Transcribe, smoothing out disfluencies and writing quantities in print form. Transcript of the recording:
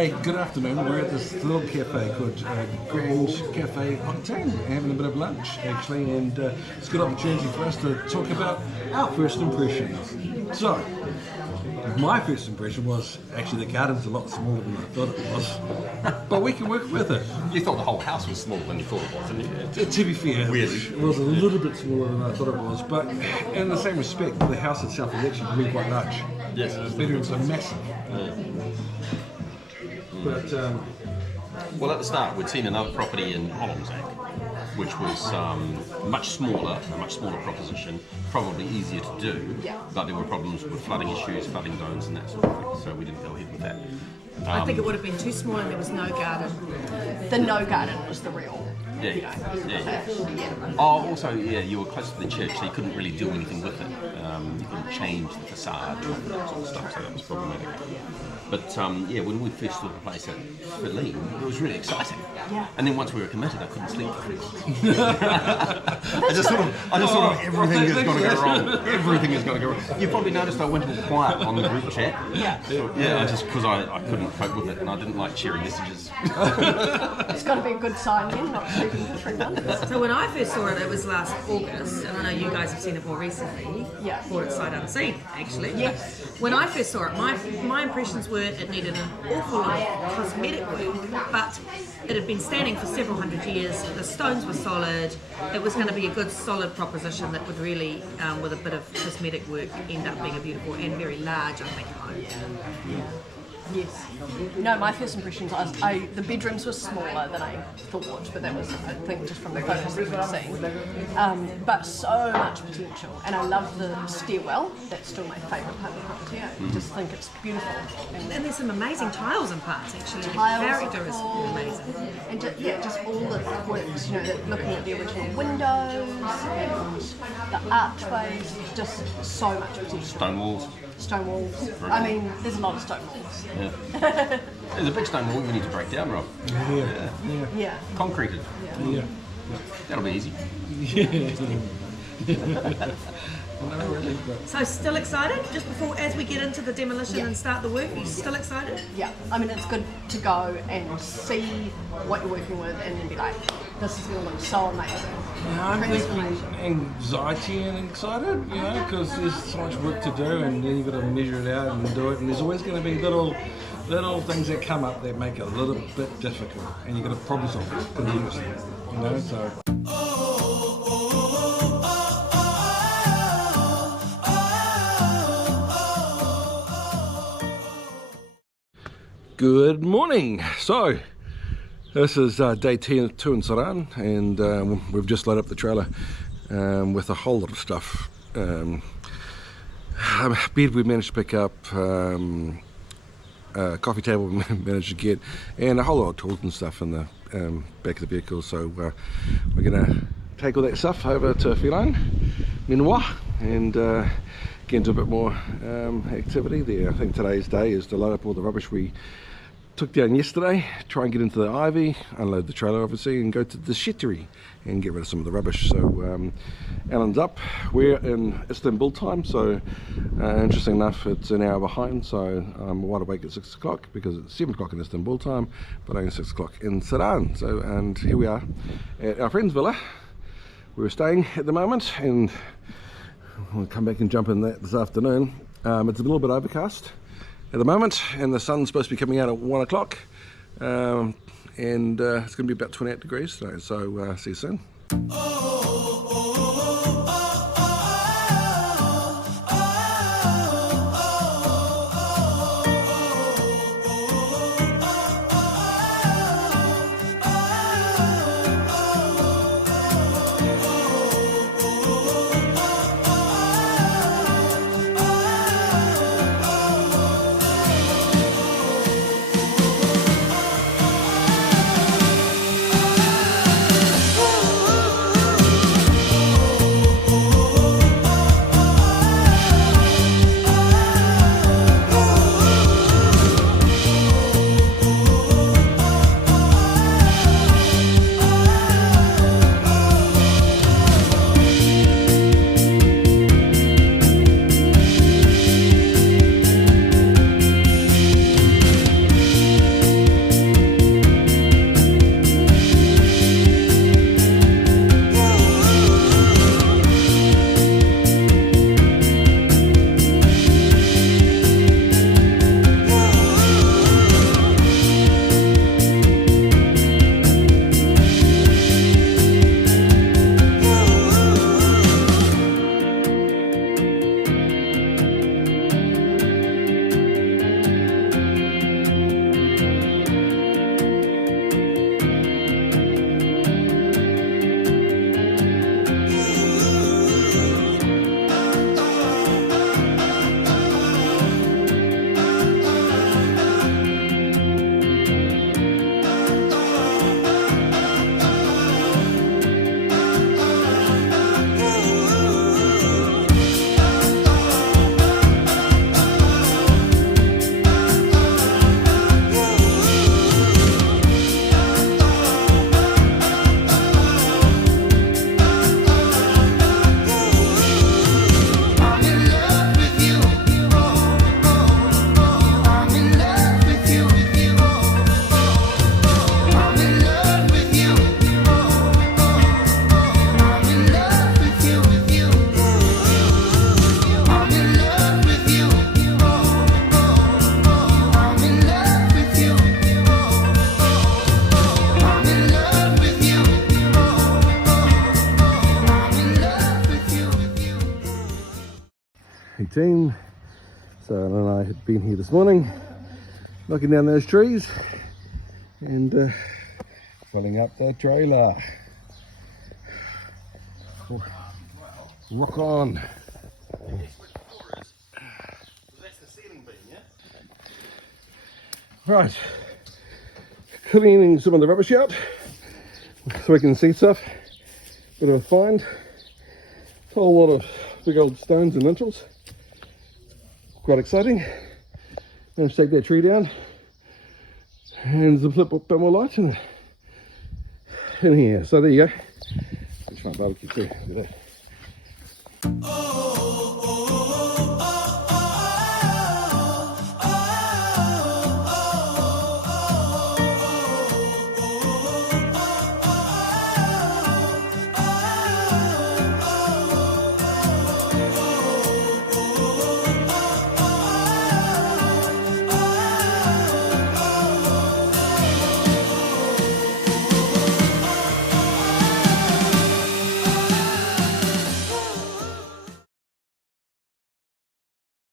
Hey, good afternoon. We're at this little cafe called Grand Cafe Octane, having a bit of lunch actually, and it's a good opportunity for us to talk about our first impressions. So, my first impression was actually the garden's a lot smaller than I thought it was, but we can work with it. You thought the whole house was smaller than you thought it was, didn't you? To be fair, Really? it was a little bit smaller than I thought it was, but in the same respect, the house itself is actually really quite large. Yes. The bedrooms are massive. But Well, at the start, we'd seen another property in Holmesbank, which was a much smaller proposition, probably easier to do, but there were problems with flooding issues, flooding zones and that sort of thing, so we didn't go ahead with that. I think it would have been too small and there was no garden. The no garden was the real. Yeah. Oh, also, you were close to the church, so you couldn't really do anything with it. You couldn't change the facade and that sort of stuff, so that was problematic. But when we first saw the place at Berlin, it was really exciting. Yeah. And then once we were committed, I couldn't sleep for 3 months. I just thought everything is going to go wrong. Everything is going to go wrong. You probably noticed I went all quiet on the group chat. Yeah. Just because I couldn't cope with it, and I didn't like sharing messages. It's got to be a good sign then, not sleeping for 3 months. So when I first saw it, it was last August, and I know you guys have seen it more recently. Yeah. Bought it sight unseen, actually. Yes. When I first saw it, my impressions were it needed an awful lot of cosmetic work, but it had been standing for several hundred years. The stones were solid. It was going to be a good, solid proposition that would really, with a bit of cosmetic work, end up being a beautiful and very large, I think, home. Yes. No, my first impressions, the bedrooms were smaller than I thought, but that was a thing just from the photos that we've seen. But so much potential, and I love the stairwell. That's still my favourite part of the property. I just think it's beautiful. And there's some amazing tiles and parts, actually. The Tiles character are is cool. amazing. And just all the works, looking at the original windows and the archways, just so much potential. Stone walls. Stone walls. I mean, there's a lot of stone walls. Yeah. There's a big stone wall we need to break down, Rob. Yeah. Concreted. yeah. That'll be easy. No, really, but So still excited? Just before, as we get into the demolition and start the work, are you still excited? Yeah, I mean, it's good to go and see what you're working with and then be like, this is going to look so amazing. I'm thinking anxiety and excited, because there's so much work to do, and then you've got to measure it out and do it, and there's always going to be little things that come up that make it a little bit difficult, and you've got to problem solve it continuously, so. Good morning. So, this is day 2 in Saran, and we've just loaded up the trailer with a whole lot of stuff. Bed we managed to pick up, coffee table we managed to get, and a whole lot of tools and stuff in the back of the vehicle. So we're going to take all that stuff over to Philain, Minois, and get into a bit more activity there. I think today's day is to load up all the rubbish we took down yesterday, try and get into the ivy, unload the trailer obviously, and go to the shettery and get rid of some of the rubbish. So Alan's up, we're in Istanbul time, so interesting enough it's an hour behind, so I'm wide awake at 6 o'clock because it's 7 o'clock in Istanbul time, but only 6 o'clock in Saran. So, and here we are at our friend's villa where we're staying at the moment, and we'll come back and jump in that this afternoon. It's a little bit overcast at the moment, and the sun's supposed to be coming out at 1 o'clock, and it's going to be about 28 degrees today, so see you soon. team. So Alan and I had been here this morning, knocking down those trees and filling up the trailer. Rock on. Right, cleaning some of the rubbish out so we can see stuff. Bit of a find. A whole lot of big old stones and lintels. Quite exciting. Managed to take that tree down. And there's a bit more light in here. So there you go. It's fun barbecue too. Look at that.